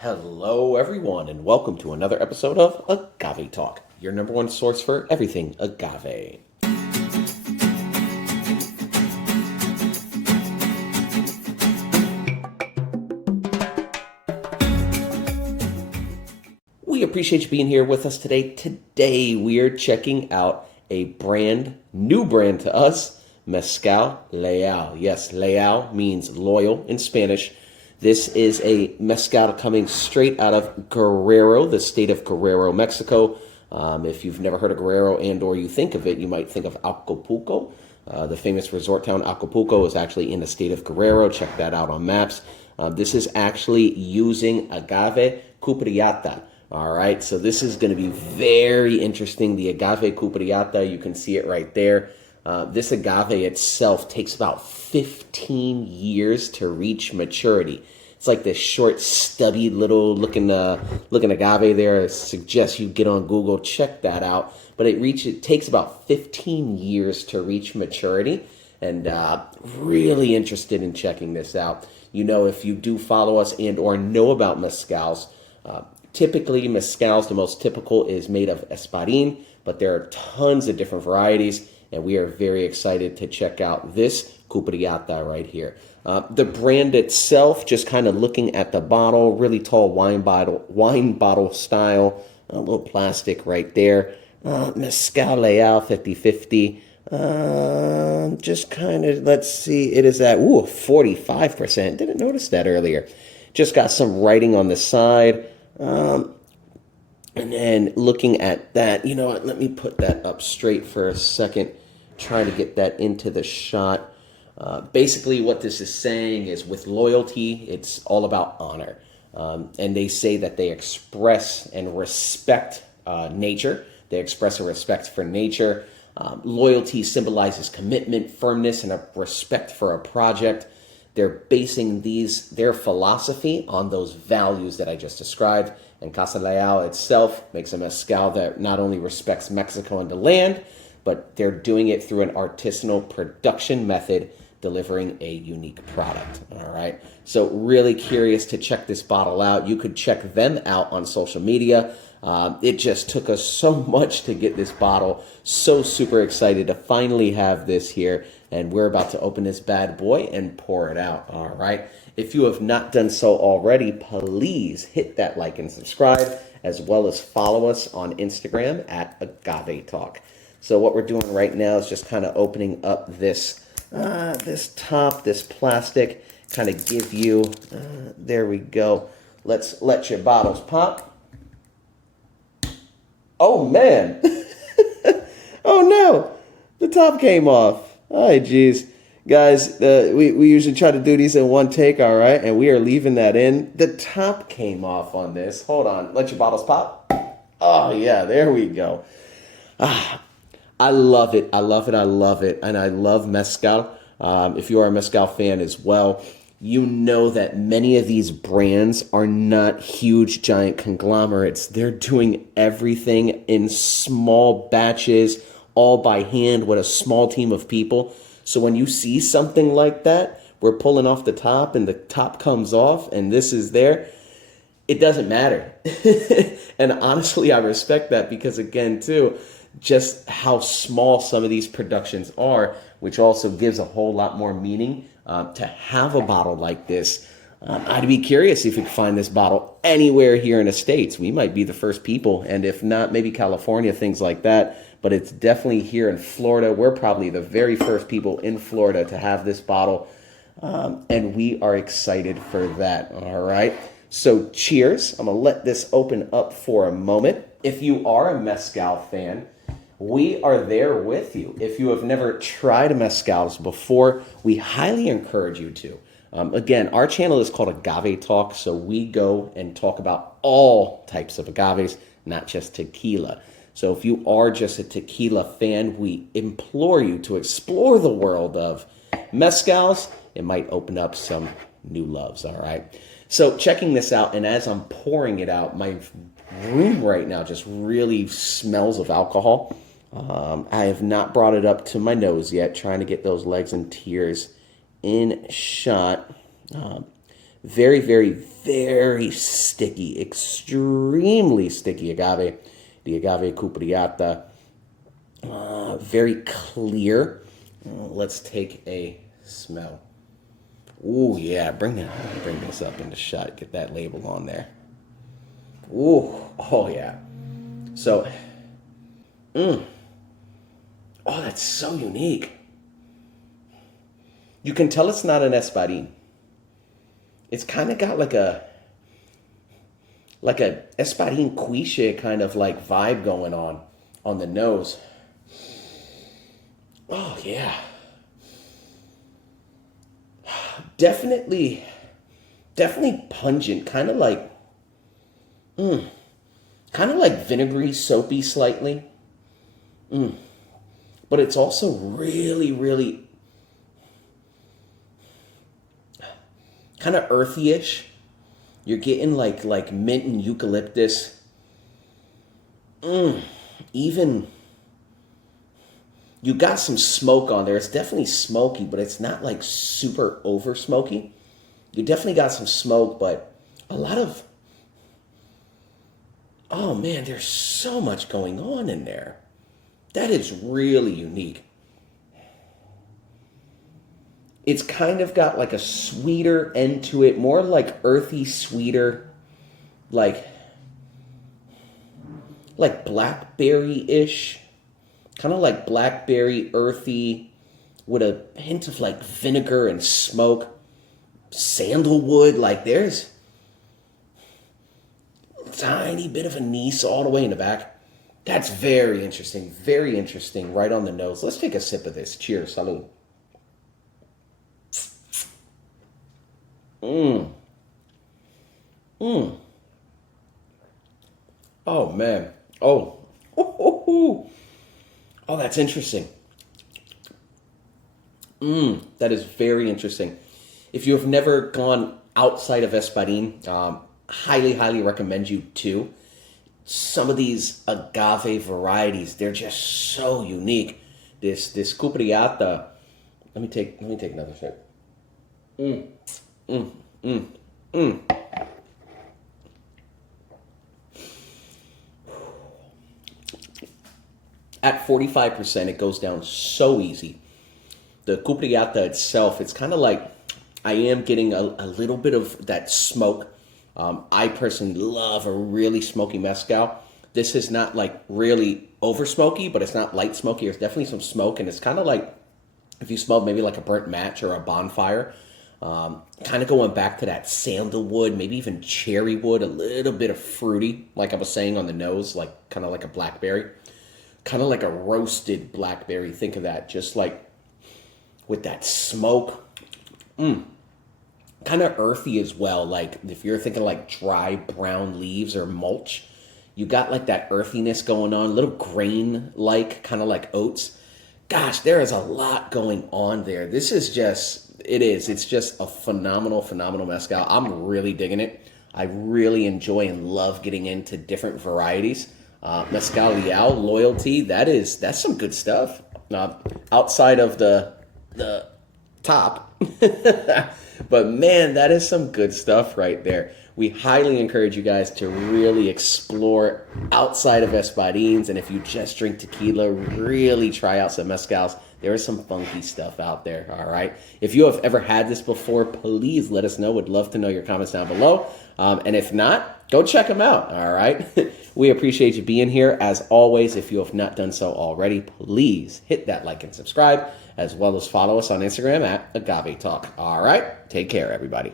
Hello, everyone, and welcome to another episode of Agave Talk, your number one source for everything agave. We appreciate you being here with us today. Today, we are checking out a new brand to us, Mezcal Leal. Yes, Leal means loyal in Spanish. This is a mezcal coming straight out of Guerrero, the state of Guerrero, Mexico. If you've never heard of Guerrero and or you think of it, you might think of Acapulco. The famous resort town Acapulco is actually in the state of Guerrero. Check that out on maps. This is actually using Agave Cupreata. All right, so this is going to be very interesting. The Agave Cupreata, you can see it right there. This agave itself takes about 15 years to reach maturity. It's like this short, stubby, little looking agave there. I suggest you get on Google, check that out. But it takes about 15 years to reach maturity, and really interested in checking this out. You know, if you do follow us and or know about mezcals, typically mezcals, the most typical is made of espadín, but there are tons of different varieties. And we are very excited to check out this Cupreata right here. The brand itself, just kind of looking at the bottle, really tall wine bottle style, a little plastic right there. Mezcal Leal 50/50. Just kind of, let's see, it is at 45%. Didn't notice that earlier. Just got some writing on the side. And then looking at that, you know what, let me put that up straight for a second, try to get that into the shot. Basically what this is saying is with loyalty, it's all about honor. And they say that they express and respect nature. They express a respect for nature. Loyalty symbolizes commitment, firmness, and a respect for a project. They're basing their philosophy on those values that I just described. And Casa Leal itself makes a mezcal that not only respects Mexico and the land, but they're doing it through an artisanal production method, delivering a unique product. All right. So really curious to check this bottle out. You could check them out on social media. It just took us so much to get this bottle. So super excited to finally have this here. And we're about to open this bad boy and pour it out. All right. If you have not done so already, please hit that like and subscribe, as well as follow us on Instagram at Agave Talk. So what we're doing right now is just kind of opening up this top, this plastic, kind of give you, there we go. Let's let your bottles pop. Oh man. Oh no, the top came off. Ay, geez. Guys, we usually try to do these in one take, all right? And we are leaving that in. The top came off on this. Hold on. Let your bottles pop. Oh, yeah, there we go. I love it. I love it. I love it. And I love mezcal. If you are a mezcal fan as well, you know that many of these brands are not huge, giant conglomerates. They're doing everything in small batches, all by hand with a small team of people. So when you see something like that, we're pulling off the top and the top comes off and this is there, it doesn't matter. And honestly, I respect that because again, too, just how small some of these productions are, which also gives a whole lot more meaning to have a bottle like this. I'd be curious if you could find this bottle anywhere here in the States. We might be the first people, and if not, maybe California, things like that. But it's definitely here in Florida. We're probably the very first people in Florida to have this bottle, and we are excited for that, all right? So cheers. I'm going to let this open up for a moment. If you are a mezcal fan, we are there with you. If you have never tried mezcals before, we highly encourage you to. Again, our channel is called Agave Talk, so we go and talk about all types of agaves, not just tequila. So if you are just a tequila fan, we implore you to explore the world of mezcals. It might open up some new loves, all right? So checking this out, and as I'm pouring it out, my room right now just really smells of alcohol. I have not brought it up to my nose yet, trying to get those legs and tears in shot. Very, very, very sticky, extremely sticky agave. The Agave Cupreata, very clear. Let's take a smell. Ooh, yeah, bring this up in the shot. Get that label on there. Ooh, oh yeah. So, oh, that's so unique. You can tell it's not an espadín. It's kind of got like a espadín quiche kind of like vibe going on the nose. Oh yeah. Definitely pungent, kind of like vinegary, soapy slightly. But it's also really, really kind of earthy-ish. You're getting like mint and eucalyptus. Even you got some smoke on there. It's definitely smoky, but it's not like super over smoky. You definitely got some smoke, but a lot of, oh man, there's so much going on in there. That is really unique. It's kind of got like a sweeter end to it, more like earthy, sweeter, like blackberry-ish. Kind of like blackberry, earthy, with a hint of like vinegar and smoke. Sandalwood, like there's a tiny bit of anise all the way in the back. That's very interesting, right on the nose. Let's take a sip of this. Cheers, salud. Oh man, oh, that's interesting. That is very interesting. If you have never gone outside of espadín, highly, highly recommend you to. Some of these agave varieties, they're just so unique. This Cupreata. Let me take another sip. At 45%, it goes down so easy. The Cupreata itself, it's kind of like I am getting a little bit of that smoke. I personally love a really smoky mezcal. This is not like really over smoky, but it's not light smoky. There's definitely some smoke, and it's kind of like if you smelled maybe like a burnt match or a bonfire. Kind of going back to that sandalwood, maybe even cherry wood, a little bit of fruity, like I was saying on the nose, like kind of like a blackberry. Kind of like a roasted blackberry. Think of that, just like with that smoke. Kind of earthy as well. Like if you're thinking like dry brown leaves or mulch, you got like that earthiness going on, a little grain-like, kind of like oats. Gosh, there is a lot going on there. This is just, it's just a phenomenal mezcal. I'm really digging it. I really enjoy and love getting into different varieties. Mezcal Leal, Loyalty, that's some good stuff. Outside of the top. But man, that is some good stuff right there. We highly encourage you guys to really explore outside of espadines. And if you just drink tequila, really try out some mezcals. There is some funky stuff out there, all right? If you have ever had this before, please let us know. Would love to know your comments down below. And if not, go check them out, all right? We appreciate you being here. As always, if you have not done so already, please hit that like and subscribe, as well as follow us on Instagram at Agave Talk. All right? Take care, everybody.